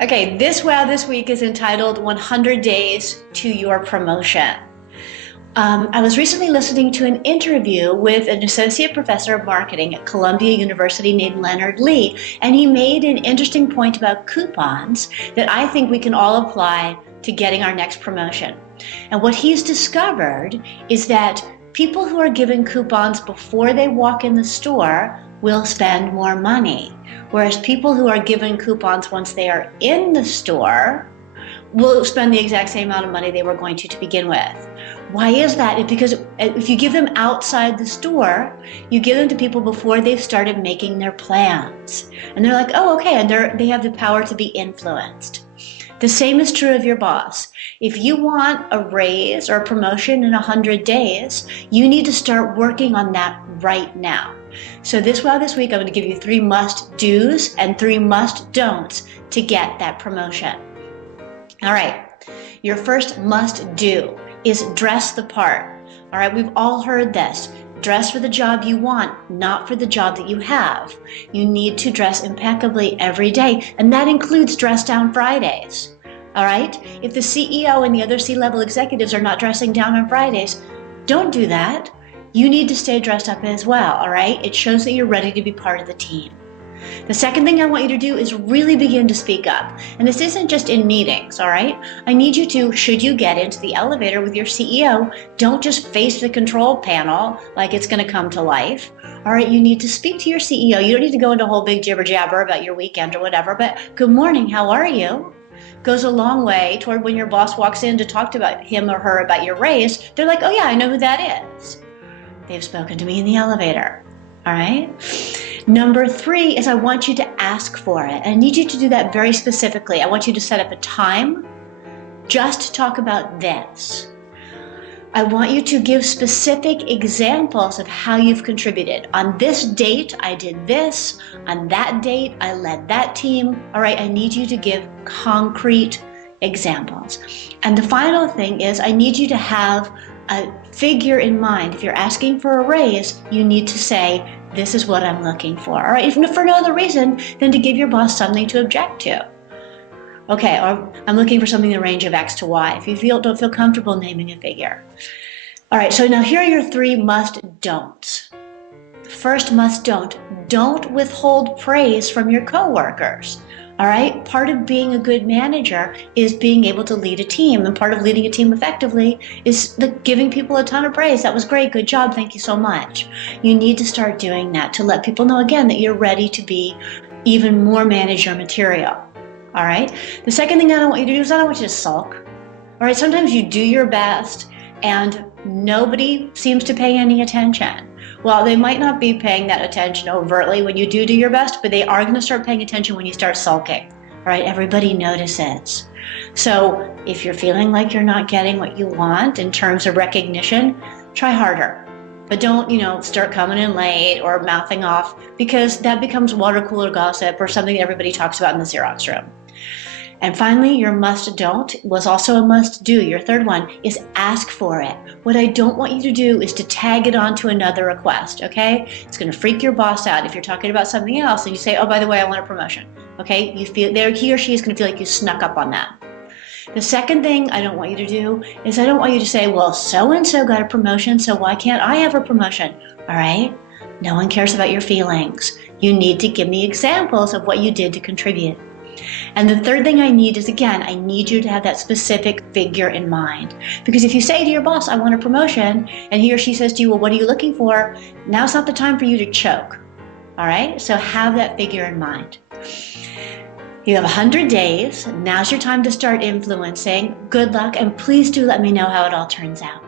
Okay, this wow this week is entitled 100 Days to Your Promotion. I was recently listening to an interview with an associate professor of marketing at Columbia University named Leonard Lee, and he made an interesting point about coupons that I think we can all apply to getting our next promotion. And what he's discovered is that people who are given coupons before they walk in the store will spend more money, whereas people who are given coupons once they are in the store will spend the exact same amount of money they were going to begin with. Why is that? It's because if you give them outside the store, you give them to people before they've started making their plans. And they're like, oh, okay, and they have the power to be influenced. The same is true of your boss. If you want a raise or a promotion in 100 days, you need to start working on that right now. So this week, I'm going to give you 3 must-dos and 3 must-don'ts to get that promotion. All right, your first must-do is dress the part. All right, we've all heard this. Dress for the job you want, not for the job that you have. You need to dress impeccably every day, and that includes dress down Fridays. All right, if the CEO and the other C-level executives are not dressing down on Fridays, don't do that. You need to stay dressed up as well, all right? It shows that you're ready to be part of the team. The second thing I want you to do is really begin to speak up. And this isn't just in meetings, all right? I need you to, should you get into the elevator with your CEO, don't just face the control panel like it's going to come to life. All right, you need to speak to your CEO. You don't need to go into a whole big jibber jabber about your weekend or whatever, but good morning, how are you? Goes a long way toward when your boss walks in to talk to him or her about your raise. They're like, oh yeah, I know who that is. They've spoken to me in the elevator, all right? Number 3 is I want you to ask for it. I need you to do that very specifically. I want you to set up a time just to talk about this. I want you to give specific examples of how you've contributed. On this date, I did this. On that date, I led that team. All right, I need you to give concrete examples. And the final thing is I need you to have a figure in mind. If you're asking for a raise, you need to say, this is what I'm looking for. All right, even if for no other reason than to give your boss something to object to. Okay, or I'm looking for something in the range of X to Y. If you don't feel comfortable naming a figure. All right, so now here are your 3 must-don'ts. First must-don't. Don't withhold praise from your coworkers. All right, part of being a good manager is being able to lead a team, and part of leading a team effectively is giving people a ton of praise. That was great, good job, thank you so much. You need to start doing that to let people know again that you're ready to be even more manager material. All right, the second thing I don't want you to do is I don't want you to sulk. All right, sometimes you do your best and nobody seems to pay any attention. Well, they might not be paying that attention overtly when you do your best, but they are going to start paying attention when you start sulking. All right, everybody notices. So if you're feeling like you're not getting what you want in terms of recognition, try harder. But don't, start coming in late or mouthing off, because that becomes water cooler gossip or something that everybody talks about in the Xerox room. And finally, your must-don't was also a must-do. Your third one is ask for it. What I don't want you to do is to tag it on to another request, okay? It's going to freak your boss out if you're talking about something else and you say, oh, by the way, I want a promotion, okay? He or she is going to feel like you snuck up on that. The second thing I don't want you to do is I don't want you to say, well, so-and-so got a promotion, so why can't I have a promotion? All right? No one cares about your feelings. You need to give me examples of what you did to contribute. And the third thing I need is, again, I need you to have that specific figure in mind. Because if you say to your boss, I want a promotion, and he or she says to you, well, what are you looking for? Now's not the time for you to choke. All right? So have that figure in mind. You have 100 days. Now's your time to start influencing. Good luck, and please do let me know how it all turns out.